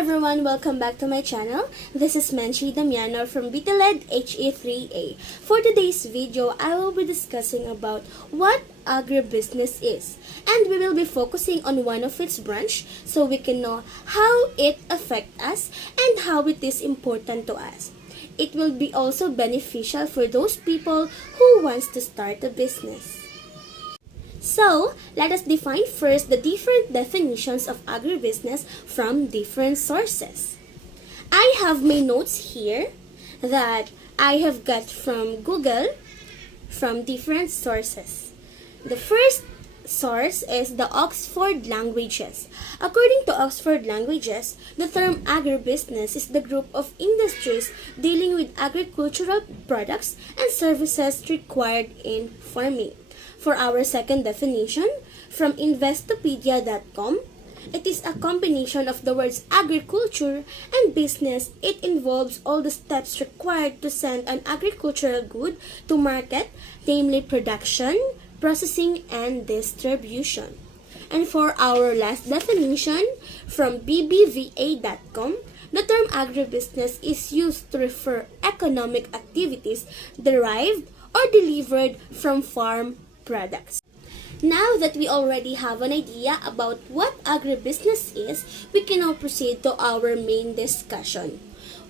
everyone, welcome back to my channel. This is Menchi Damiano from BTLED HE3A. For today's video, I will be discussing about what agribusiness is, and we will be focusing on one of its branch so we can know how it affects us and how it is important to us. It will be also beneficial for those people who wants to start a business. So, let us define first the different definitions of agribusiness from different sources. I have my notes here that I have got from Google from different sources. The first source is the Oxford Languages. According to Oxford Languages, the term agribusiness is the group of industries dealing with agricultural products and services required in farming. For our second definition, from Investopedia.com, it is a combination of the words agriculture and business. It involves all the steps required to send an agricultural good to market, namely production, processing, and distribution. And for our last definition, from BBVA.com, the term agribusiness is used to refer economic activities derived or delivered from farm products. Now that we already have an idea about what agribusiness is, we can now proceed to our main discussion.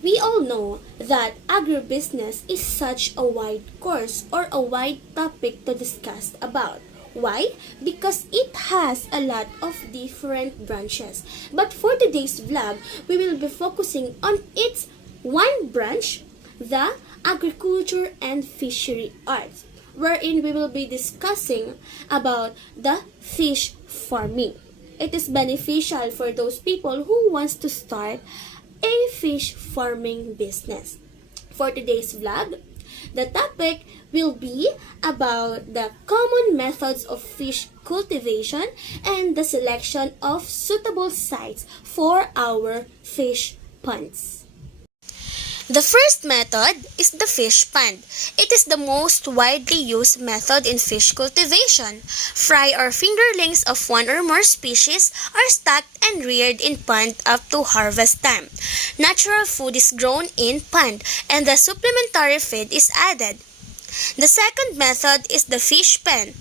We all know that agribusiness is such a wide course or a wide topic to discuss about. Why? Because it has a lot of different branches. But for today's vlog, we will be focusing on its one branch, the agriculture and fishery arts, wherein we will be discussing about the fish farming. It is beneficial for those people who wants to start a fish farming business. For today's vlog, the topic will be about the common methods of fish cultivation and the selection of suitable sites for our fish ponds. The first method is the fish pond. It is the most widely used method in fish cultivation. Fry or fingerlings of one or more species are stacked and reared in pond up to harvest time. Natural food is grown in pond and the supplementary feed is added. The second method is the fish pen.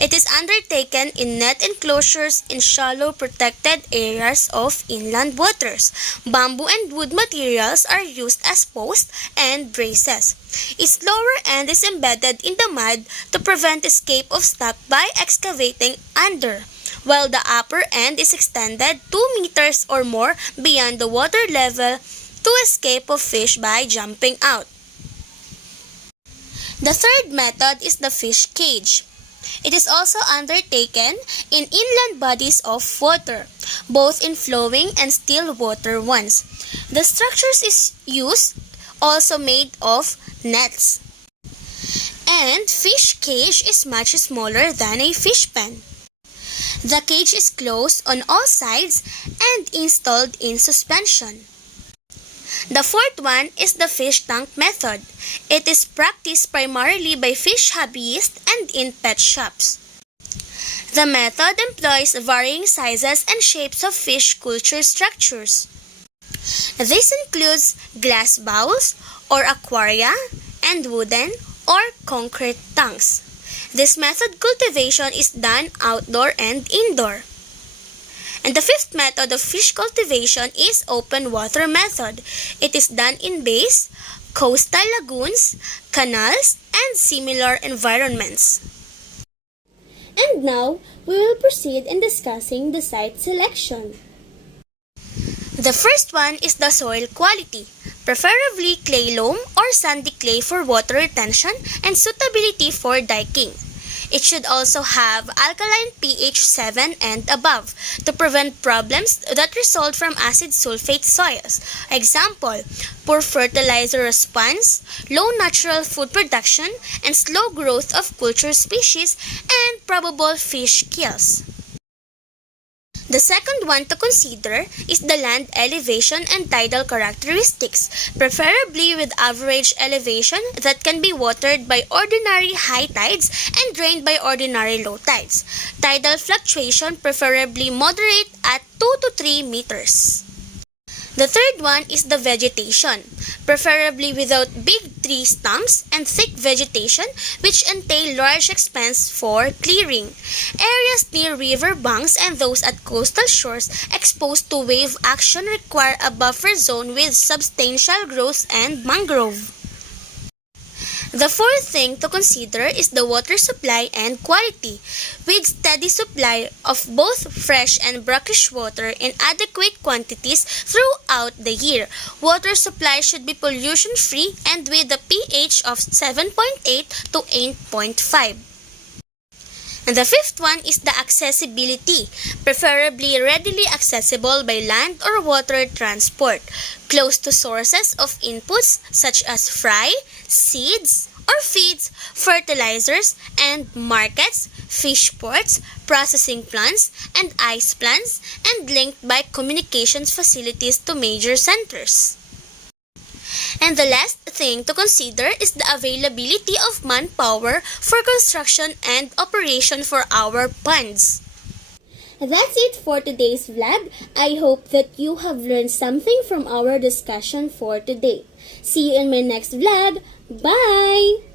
It is undertaken in net enclosures in shallow protected areas of inland waters. Bamboo and wood materials are used as posts and braces. Its lower end is embedded in the mud to prevent escape of stock by excavating under, while the upper end is extended 2 meters or more beyond the water level to escape of fish by jumping out. The third method is the fish cage. It is also undertaken in inland bodies of water, both in flowing and still water ones. The structures is used also made of nets. And fish cage is much smaller than a fish pen. The cage is closed on all sides and installed in suspension. The fourth one is the fish tank method. It is practiced primarily by fish hobbyists and in pet shops. The method employs varying sizes and shapes of fish culture structures. This includes glass bowls or aquaria and wooden or concrete tanks. This method cultivation is done outdoor and indoor. And the fifth method of fish cultivation is open water method. It is done in bays, coastal lagoons, canals, and similar environments. And now, we will proceed in discussing the site selection. The first one is the soil quality, preferably clay loam or sandy clay for water retention and suitability for diking. It should also have alkaline pH 7 and above to prevent problems that result from acid sulfate soils. Example, poor fertilizer response, low natural food production, and slow growth of culture species, and probable fish kills. The second one to consider is the land elevation and tidal characteristics, preferably with average elevation that can be watered by ordinary high tides and drained by ordinary low tides. Tidal fluctuation preferably moderate at 2 to 3 meters. The third one is the vegetation, preferably without big tree stumps and thick vegetation which entail large expense for clearing. Areas near river banks and those at coastal shores exposed to wave action require a buffer zone with substantial growth and mangrove. The fourth thing to consider is the water supply and quality. With steady supply of both fresh and brackish water in adequate quantities throughout the year, water supply should be pollution-free and with a pH of 7.8 to 8.5. And the fifth one is the accessibility, preferably readily accessible by land or water transport, close to sources of inputs such as fry, seeds, or feeds, fertilizers, and markets, fish ports, processing plants, and ice plants, and linked by communications facilities to major centers. And the last thing to consider is the availability of manpower for construction and operation for our ponds. That's it for today's vlog. I hope that you have learned something from our discussion for today. See you in my next vlog. Bye!